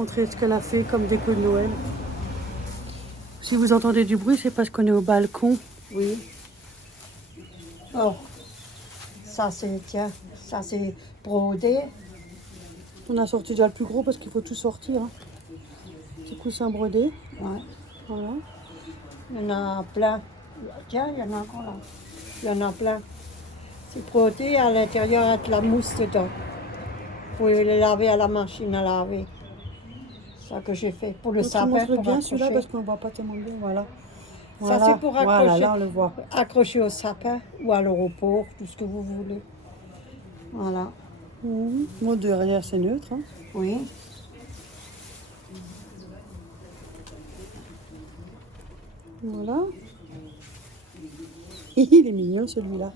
montrer ce qu'elle a fait comme déco de Noël. Si vous entendez du bruit, c'est parce qu'on est au balcon. Oui. Oh, ça c'est, tiens, ça c'est brodé. On a sorti déjà le plus gros parce qu'il faut tout sortir. Hein. Petit coussin brodé. Ouais. Voilà. Il y en a plein. Tiens, il y en a encore là. Il y en a plein. C'est brodé à l'intérieur avec la mousse dedans. Vous pouvez le laver à la machine à laver. C'est ça que j'ai fait pour le Donc, sapin. montre Pour bien celui-là accrocher. parce qu'on ne voit pas tellement bien. Voilà. Ça c'est pour accrocher. Voilà, là on le voit. Accrocher au sapin ou à l'aéroport, tout ce que vous voulez. Voilà. Bon, derrière c'est neutre. Hein. Oui. Voilà. Il est mignon celui-là.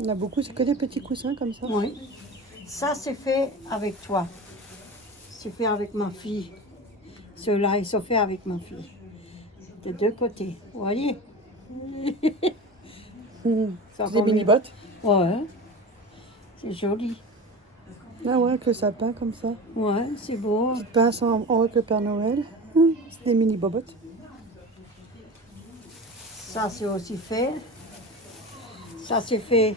On a beaucoup, c'est que des petits coussins comme ça. Oui. Ça, c'est fait avec toi. C'est fait avec ma fille. Ceux-là, ils sont faits avec ma fille. De deux côtés. Vous voyez? Ça Des comme mini-bottes. Ouais. C'est joli. Ah ouais, avec le sapin comme ça. Ouais, c'est beau. Petite pince en haut avec le Père Noël. C'est des mini-bobottes. Ça, c'est aussi fait. Ça, c'est fait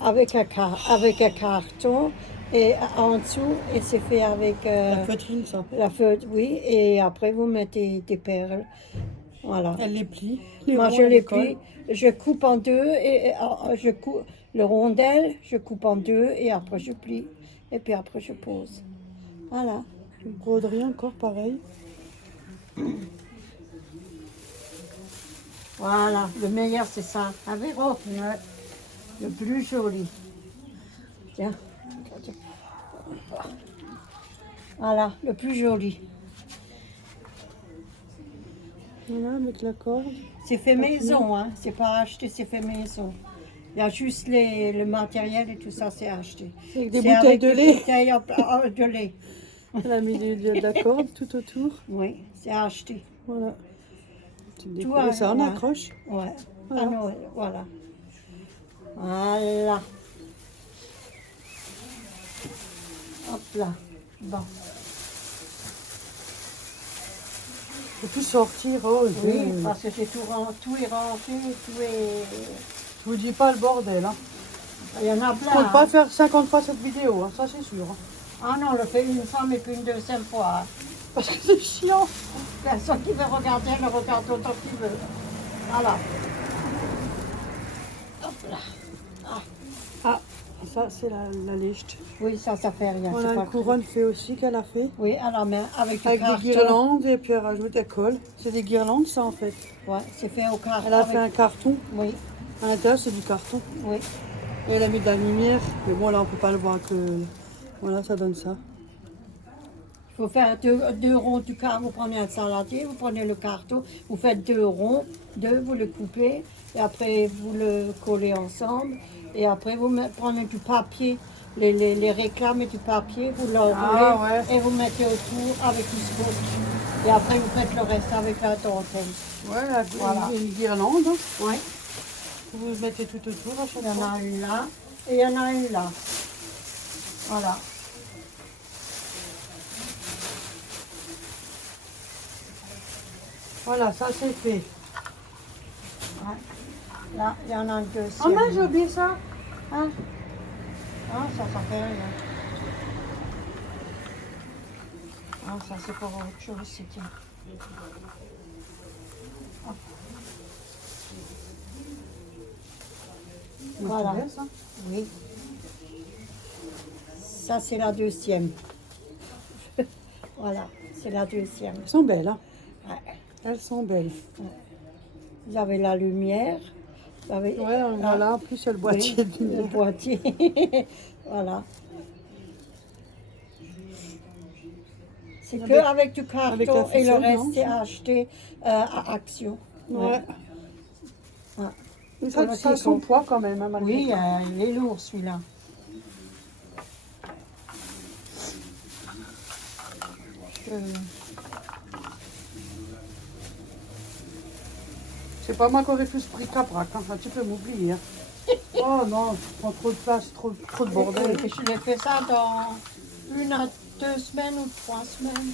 avec avec un carton. Et en dessous, et c'est fait avec La poitrine, ça. la feuille, oui. Et après, vous mettez des perles. Voilà. Elle les plie. Moi, ronds, je elle les colle. plie, je coupe en deux et je coupe le rondelle, je coupe en deux et après je plie et puis après je pose. Voilà. Une broderie encore pareil. Voilà, le meilleur c'est ça. Un Véro, le plus joli. Tiens. Voilà, le plus joli. Voilà, avec la corde. C'est fait maison, hein. C'est pas acheté, c'est fait maison. Il y a juste le matériel et tout ça, c'est acheté. C'est avec des C'est bouteilles avec de des lait. bouteilles de lait. Elle a mis de la corde tout autour. Oui, c'est acheté. Voilà. C'est Tout décollé, ça en ouais. accroche. Ouais. Voilà. Ah non, voilà. Voilà. Hop là. Bon. Faut tout sortir. Oh, Oui, parce que j'ai tout est rangé, tout est... Je vous dis pas le bordel. Hein. Il y en a Je plein. compte pas Hein. faire 50 fois cette vidéo, hein, ça c'est sûr. Hein. Ah non, on le fait une fois, mais puis une deuxième fois. Hein. Parce que c'est chiant. Personne qui veut regarder, elle le regarde autant qu'il veut. Voilà. Hop là. Ah, ça c'est la liste. Oui, ça fait rien. Voilà, c'est une pas couronne fait aussi qu'elle a fait. Oui, à la main, avec du Avec carton. des guirlandes et puis elle rajoute elle colle. C'est des guirlandes ça en fait. Ouais, c'est fait au carton. Elle a fait un carton. Oui, À l'intérieur c'est du carton. oui. Et elle a mis de la lumière. Mais bon là on peut pas le voir que... Voilà, ça donne ça. Il faut faire deux ronds du carton. Vous prenez un saladier, vous prenez le carton, vous faites deux ronds, vous le coupez, et après vous le collez ensemble. Et après vous prenez du papier, les réclames et du papier, vous l'enroulez et vous mettez autour avec du scotch. Et après vous faites le reste avec la dentelle. Ouais, Voilà. une guirlande. Oui, Vous mettez tout autour à chaque il y en fois. a une là et il y en a une là. Voilà. Voilà, ça c'est fait. Ouais. Là, il y en a une deuxième. Oh mais j'ai oublié ça. Hein? Ah, ça fait rien. Ah, ça c'est pour autre chose, c'est tiens. Hop. Voilà. Tu laisses, hein. Oui. Ça c'est la deuxième. Voilà, c'est la deuxième. Elles sont belles, hein. Ouais. Elles sont belles. Vous avez la lumière. Vous avez, Ouais, voilà, en plus il y a le boîtier oui, de le lumière. boîtier. Voilà. C'est que avec du avec la carton et le ficelle reste blanche. c'est acheté à Action. Ouais. Ah. Mais ça a son poids quand même, hein, malgré Oui, tout. il est lourd celui-là. C'est pas moi qui aurais plus pris caprac, hein. Enfin, tu peux m'oublier. Hein. Oh Oh non, tu prends trop de place, trop de bordel. Et je l'ai fait ça dans 1 à 2 semaines ou 3 semaines.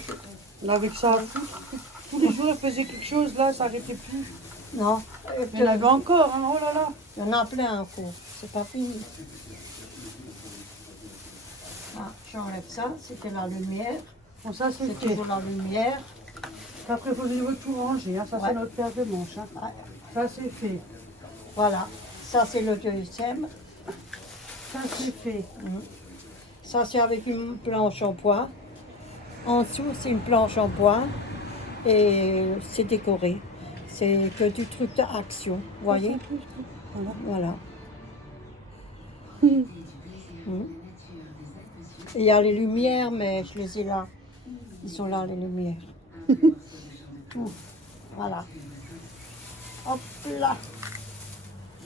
Avec ça, tous les jours, elle faisait quelque chose, là, ça n'arrêtait plus. Non, Il y en avait encore, hein, oh là là. il y en a plein encore. C'est pas fini. Ah, j'enlève ça, c'était la lumière. Bon, ça, c'est C'est fait. toujours la lumière. Après, il faut tout ranger, hein. Ça, Ouais. c'est notre paire de manches. Hein. Ouais. Ça, c'est fait. Voilà, ça c'est le deuxième. Ça, c'est fait. Ça c'est avec une planche en bois. En dessous c'est une planche en bois et c'est décoré. C'est que du truc d'action, vous voyez? Voilà. Voilà. Et il y a les lumières, mais je les ai là. Ils sont là les lumières. Voilà. Hop là.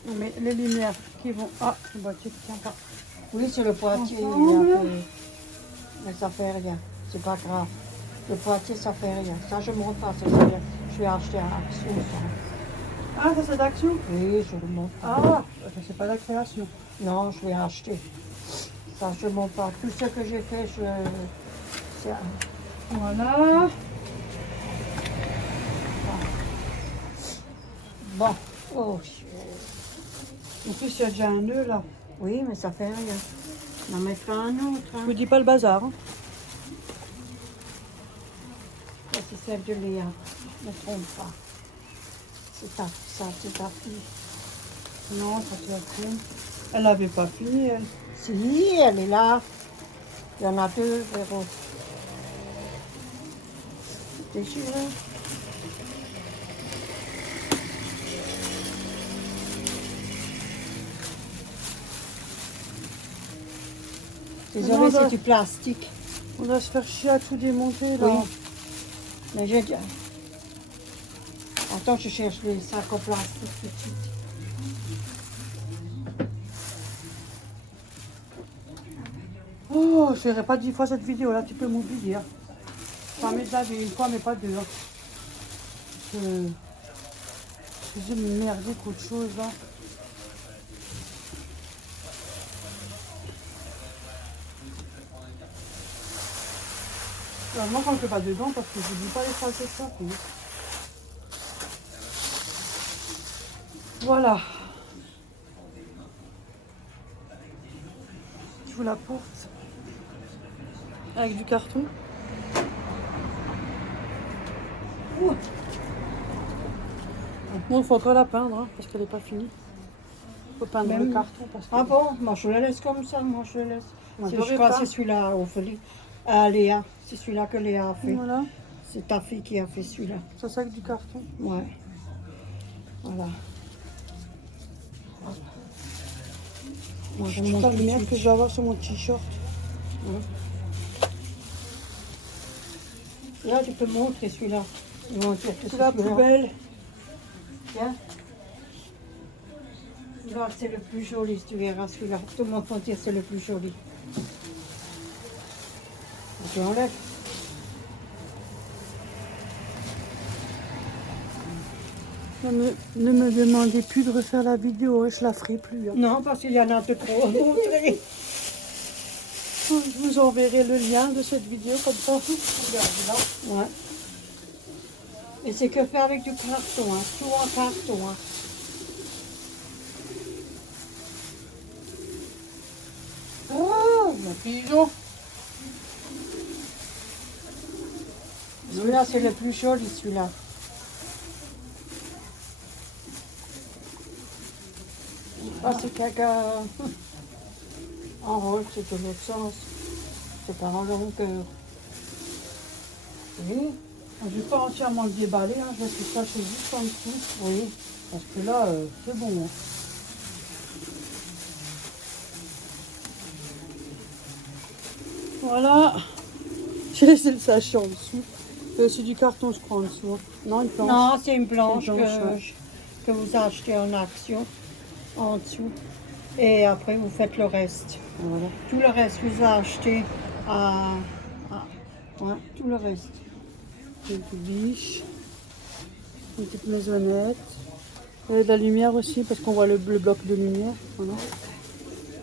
Non, mais les lumières qui vont... Ah, le boîtier ne tient pas. Oui, c'est le boîtier. il est Ensemble. un peu- Mais ça fait rien. C'est pas grave. Le boîtier, ça fait rien. Ça, je monte pas. Ça, je vais acheter à Action. ça. Ah, ça, c'est d'action. Oui, je le monte. Ah, ça, c'est pas la création. Non, je vais acheter. Ça, je monte pas. Tout ce que j'ai fait, c'est- Voilà. Bon. Oh, En plus, il y a déjà un nœud, là. oui, mais ça fait rien. On en mettra un autre. Je Hein. vous dis pas le bazar. Hein. Ça, c'est celle de Léa. Ne me trompe pas. C'est ta fille. Non, ça, c'est la tienne. Elle n'avait pas fini, elle. Si, elle est là. Il y en a deux, Véro. T'es sûr, hein? Désolée, Non, c'est non. du plastique. On doit se faire chier à tout démonter, là. Oui. Mais j'ai déjà... Attends, je cherche les sacs en plastique tout de suite. Oh, je verrai pas 10 fois cette vidéo, là, tu peux m'oublier. Hein. Pas mettre la vie une fois, mais pas deux. Hein. J'ai merdé qu'autre chose, là. Alors, moi, quand je fais pas dedans, parce que je ne dis pas les phrases de ça. Mais... Voilà. Je vous la porte. Avec du carton. Bon, il faut encore la peindre, hein, parce qu'elle n'est pas finie. Il faut peindre Même- le carton. Parce que... Ah bon? Moi, je le laisse comme ça. Moi, je le laisse. Moi, Je j'aurais crois pas. que c'est celui-là, Ophélie. Ah, Léa. C'est celui-là que Léa a fait. Voilà. C'est ta fille qui a fait celui-là. Ça, c'est avec du carton. Ouais. Voilà. Moi, je C'est monte la tout de lumière suite. que je vais avoir sur mon t-shirt. Là, tu peux montrer celui-là. Ils vont dire que C'est la plus celui-là. belle. Tiens. Là, c'est le plus joli, tu verras celui-là. Tout le monde va dire que c'est le plus joli. Je l'enlève. Ne me demandez plus de refaire la vidéo, hein, je la ferai plus. Hein. Non, parce qu'il y en a de trop à montrer. Je vous enverrai le lien de cette vidéo comme ça. Regardez là. Ouais. Et c'est que fait avec du carton, hein. Tout en carton. Hein. Oh, mon pigeon. Celui-là, c'est le plus joli, celui-là. Ah, c'est quelqu'un en rôle, c'est de l'autre sens. C'est pas en longueur. Oui, Je ne vais pas entièrement le déballer, hein, je vais tout cacher juste en dessous. oui. Parce que là, c'est bon. Hein. Voilà. J'ai laissé le sachet en dessous. C'est du carton, je crois, en dessous. Hein. Non, une planche. Non, c'est une planche, C'est une planche, que vous achetez en action en dessous. Et après, vous faites le reste. Voilà. Tout le reste, vous achetez ouais, tout le reste. Une petite biche. Une petite maisonnette. Et de la lumière aussi, parce qu'on voit le bloc de lumière. Voilà.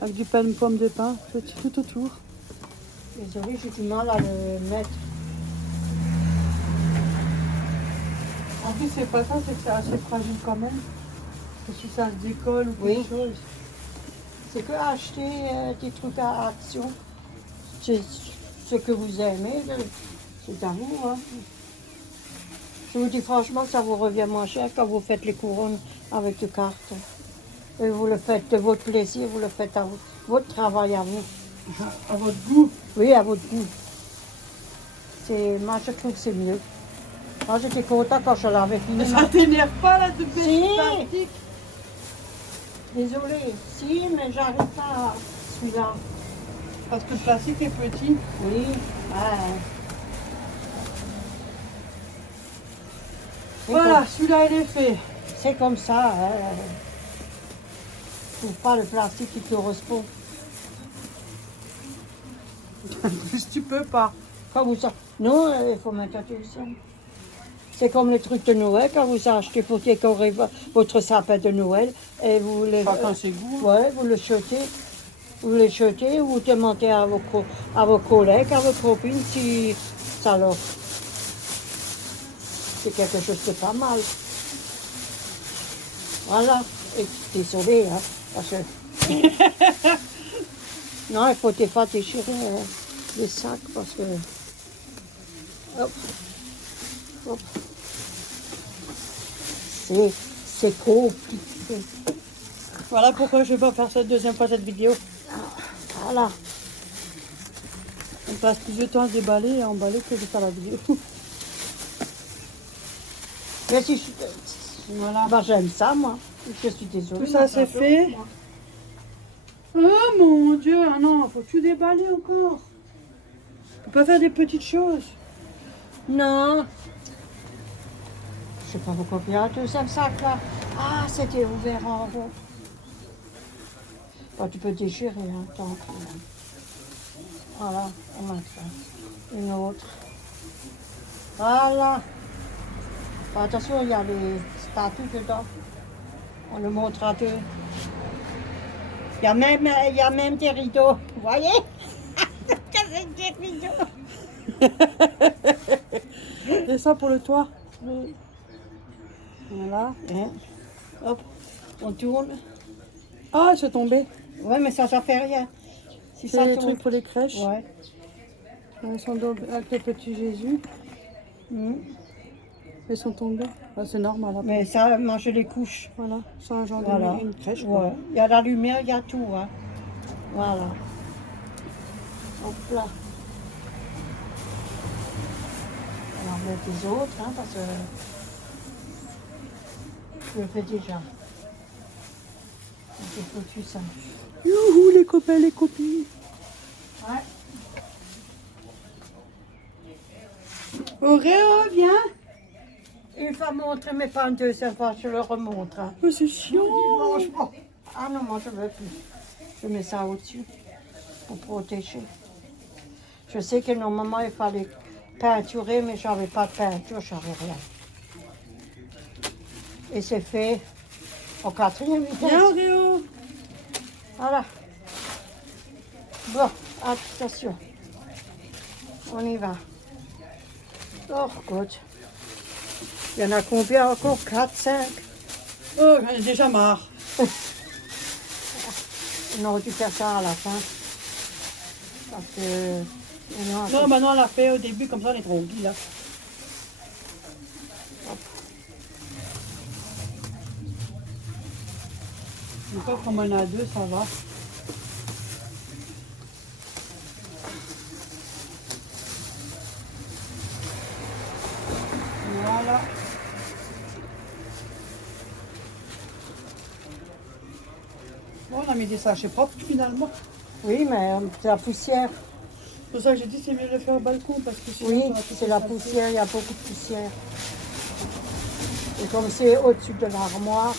Avec du pain, pomme de pain, tout autour. Désolée, j'ai du mal à le mettre. En plus, c'est pas ça, c'est que c'est assez fragile quand même. Parce que si ça se décolle ou quelque chose. C'est que acheter des trucs à action. C'est ce que vous aimez, c'est à vous. Hein. Je vous dis franchement que ça vous revient moins cher quand vous faites les couronnes avec des cartes. Et vous le faites de votre plaisir, vous le faites à votre travail à vous. À votre goût. Oui, à votre goût. Moi, je trouve que c'est mieux. Moi, j'étais contente quand je l'avais fini. Mais ça t'énerve pas là de baisser Si. le plastique? Désolée, si, mais j'arrive pas à celui-là. Parce que le plastique est petit. Oui, Voilà, celui-là il est fait. c'est comme ça. Hein. Je trouve pas le plastique qui correspond. En plus, tu peux pas. Quand vous a- Non, il faut mettre attention. C'est comme les trucs de Noël, quand vous achetez pour décorer votre sapin de Noël, et vous le, Chacun ses goûts. ouais, vous le jetez. Vous le jetez, vous demandez à vos collègues, à vos copines si ça leur... C'est quelque chose de pas mal. Voilà. Et désolé, hein, parce que... Non, il faut des fois déchirer les sacs parce que... Hop. Hop. C'est compliqué. Voilà pourquoi je vais pas faire cette deuxième fois cette vidéo. Voilà. On passe plus de temps à déballer et à emballer que de faire la vidéo. Mais si Voilà. bah, j'aime ça, moi. Je suis désolée. Tout ça c'est fait. Oh mon Dieu, ah non, faut tout déballer encore. On peut pas faire des petites choses. Non. Je sais pas pourquoi il y a un deuxième sac là. Ah, c'était ouvert en haut. Bah, tu peux déchirer, hein, tant que... Voilà, on mettra une autre. Voilà. Bah, attention, il y a les statues dedans. On le montre à deux. Il y a même des rideaux. Vous voyez? Avec des rideaux. Et ça pour le toit. Oui. Voilà. Hein. Hop, on tourne. Ah, c'est tombé. Ouais, mais ça fait rien. Si C'est ça les tourne. trucs pour les crèches. Ouais. Ils sont avec le petit Jésus. Mm. Ils sont tombés. Ah, c'est normal. Après. Mais ça, moi je les couche. Voilà, c'est un genre Voilà. une crèche. Quoi. Ouais. Il y a la lumière, il y a tout. Hein. Voilà. Hop là. On va mettre les autres, hein, parce que je le fais déjà. J'ai foutu ça. Youhou, les copains, les copines. Ouais. Auréo, viens. Une fois montré, mais pas une deuxième fois, je le remontre. Hein. Oh, c'est chiant. Franchement. Ah non, moi je veux plus. Je mets ça au-dessus pour protéger. Je sais que normalement il fallait peinturer, mais j'avais pas de peinture, j'avais rien. Et c'est fait en 4e vitesse. Viens, Auréo. Voilà. Bon, attention. On y va. Oh, God. Il y en a combien encore? 4, 5? Oh, j'en ai déjà marre. On aurait dû faire ça à la fin. Parce que... Non, maintenant on l'a fait au début, comme ça on est tranquille là. Encore comme on a deux, ça va. Voilà. Bon, on a mis des sachets propres finalement. Oui, mais c'est la poussière. C'est pour ça que j'ai dit c'est mieux de le faire au balcon parce que sinon, Oui, ça va tout c'est la s'effacer. poussière, il y a beaucoup de poussière. Et comme c'est au-dessus de l'armoire,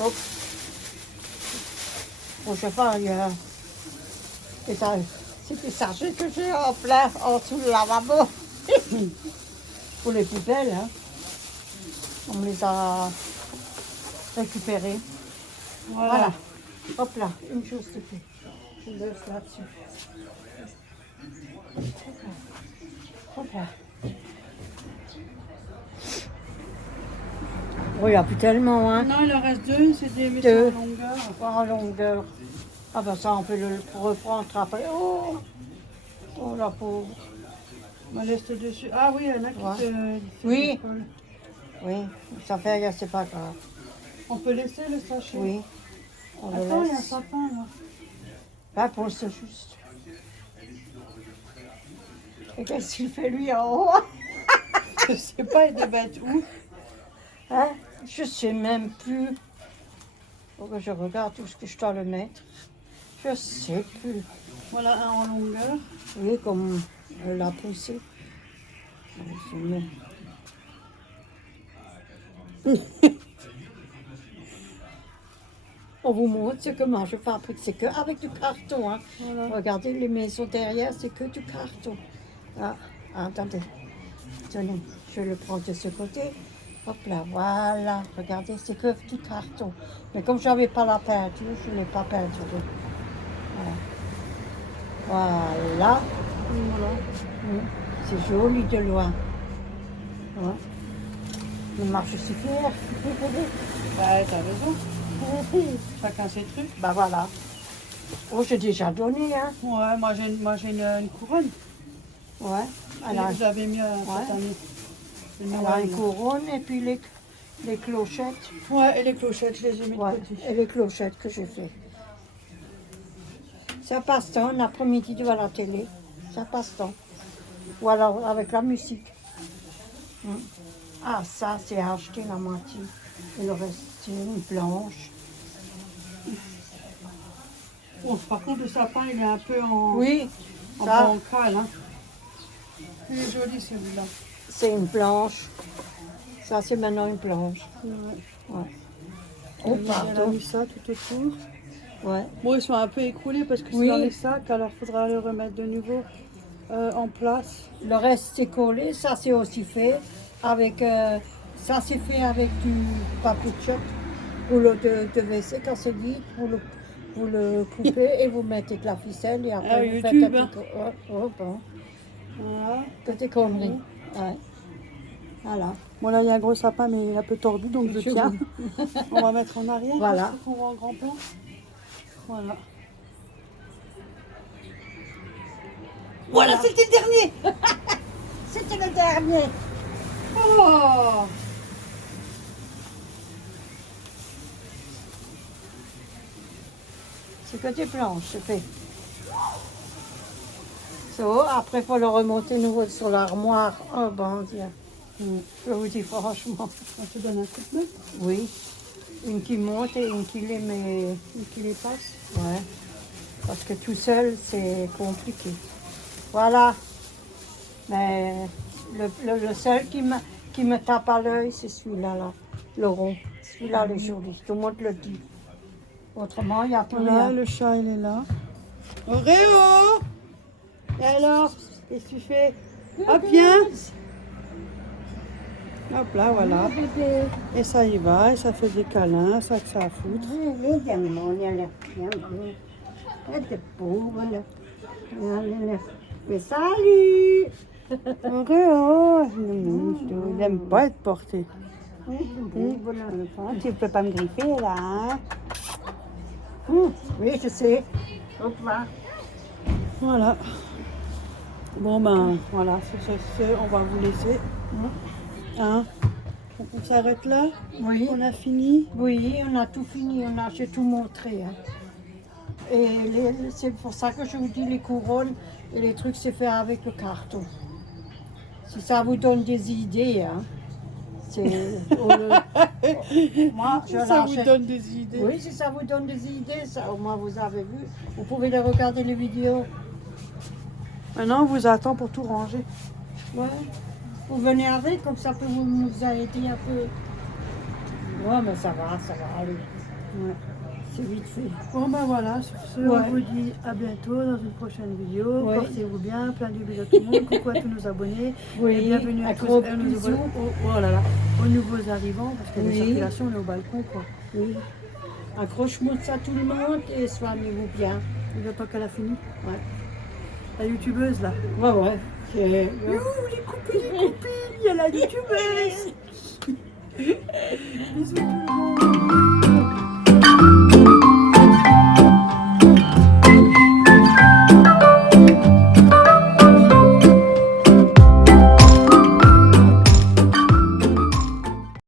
hop. Bon, je sais pas, il y a... Et ça, c'est des sachets que j'ai en plein, en dessous du lavabo. Pour les poubelles, hein. On les a récupérés. Voilà. Voilà. Hop là, une chose s'il te plaît. Je laisse là-dessus. Hop là. Oh, il n'y a plus tellement, hein. Non, il en reste deux, c'est des mais Deux. c'est en longueur. En longueur. Ah ben ça, on peut le reprendre après. Oh, oh la pauvre. On laisse dessus. Ah oui, il y en a qui Ouais. se Oui. décollent. Oui, ça fait rien, c'est pas grave. On peut laisser le sachet. Oui, on le Attends, il y a un laisse. sapin là. Pas pour ce juste. Et qu'est-ce qu'il fait lui en haut? Je sais pas, il devait être où. Hein? Je sais même plus. Faut que je regarde où est-ce que je dois le mettre. Je sais plus. Voilà un en longueur. Oui, comme on l'a poussé. C'est mieux. On vous montre ce que moi je fabrique. C'est que avec du carton. Hein. Voilà. Regardez les maisons derrière, c'est que du carton. Ah, attendez. Tenez, je le prends de ce côté. Hop là, voilà. Regardez, c'est que du carton. Mais comme je n'avais pas la peinture, je ne l'ai pas peinturé. Voilà. Voilà. Voilà. C'est joli de loin. Ouais. Il marche super. Bah, t'as raison. Chacun ses trucs. Bah voilà. Oh, j'ai déjà donné, hein. Ouais, moi j'ai une couronne. Ouais. Et Elle a, vous avez mis Ouais. cette année. Le elle a Noël, une là. couronne et puis les clochettes. Ouais, et les clochettes, je les ai mis de Ouais. côté. Et les clochettes que j'ai fait. Ça passe temps, l'après-midi devant la télé. Ça passe temps. Ou alors avec la musique. Ah, ça, c'est acheté la moitié. Et le reste, c'est une blanche. Bon, par contre, le sapin, il est un peu en, Oui, en ça, bancal. Hein. Il est joli celui-là. c'est une blanche. Ça, c'est maintenant une blanche. Ouais. Ouais. Oh, Elle a pardon. mis ça tout autour. Ouais. Bon, ils sont un peu écroulés parce que c'est Oui. dans les sacs, alors il faudra le remettre de nouveau en place. Le reste, c'est collé. Ça, c'est aussi fait avec... ça, c'est fait avec du papier de choc ou le de WC quand c'est dit. Vous le coupez et vous mettez de la ficelle et après Ah, vous YouTube, faites un hein. petit... Oh, bon. Voilà. Que des conneries. Ouais. Voilà. Bon, là, il y a un gros sapin, mais il est un peu tordu, donc je Je tiens. vous- On va mettre en arrière. Voilà. On va en grand plan. Voilà. Voilà, c'était le dernier. C'était le dernier. Oh! C'est que des planches, c'est fait. So, après, il faut le remonter nouveau sur l'armoire. Oh, bon Dieu. Je vous dis franchement. On te donne un coup de main. Oui. Une qui monte et une qui les met. Et qui les passe. Ouais. Parce que tout seul, c'est compliqué. Voilà. Mais le seul qui me tape à l'œil, c'est celui-là, là. Le rond. Celui-là, le joli. Tout le monde le dit. Autrement, il n'y a plus Voilà, rien. le chat, il est là. Réo! Et alors, qu'est-ce que tu fais? Hop, viens! Hop là, voilà. Et ça y va, et ça fait des câlins, ça que ça à foutre. Mais salut! Réo! Il n'aime pas être porté. Tu peux pas me griffer là, hein? Oui, je sais. Au revoir. Voilà. Bon ben, voilà, sur ce, on va vous laisser. Hein? On s'arrête là? Oui. On a fini? Oui, on a tout fini, j'ai tout montré. Hein. Et c'est pour ça que je vous dis les couronnes et les trucs, c'est fait avec le carton. Si ça vous donne des idées, hein, c'est... moi, je Ça vous l'achète. donne des idées. Oui, si ça vous donne des idées, ça, au moins vous avez vu. Vous pouvez les regarder les vidéos. Maintenant, on vous attend pour tout ranger. Ouais. Vous venez avec, comme ça peut vous nous aider un peu. Ouais, mais ça va aller. Ouais. C'est vite fait. Bon ben voilà, sur ce, Ouais. on vous dit à bientôt dans une prochaine vidéo. Ouais. Portez-vous bien, plein de bisous à tout le monde. Coucou à tous nos abonnés. Oui, Et bienvenue à un tous gros à nos bisou. abonnés. Oh là là. aux nouveaux arrivants, parce qu'il y a des Oui. circulations, on est au balcon, quoi. Oui. Accroche-moi ça tout le monde et soignez-vous bien. Et j'attends qu'elle a fini. Ouais. La youtubeuse, là. Ouais, ouais. Youhou, les copines, il y a la youtubeuse. Bisous tout le monde.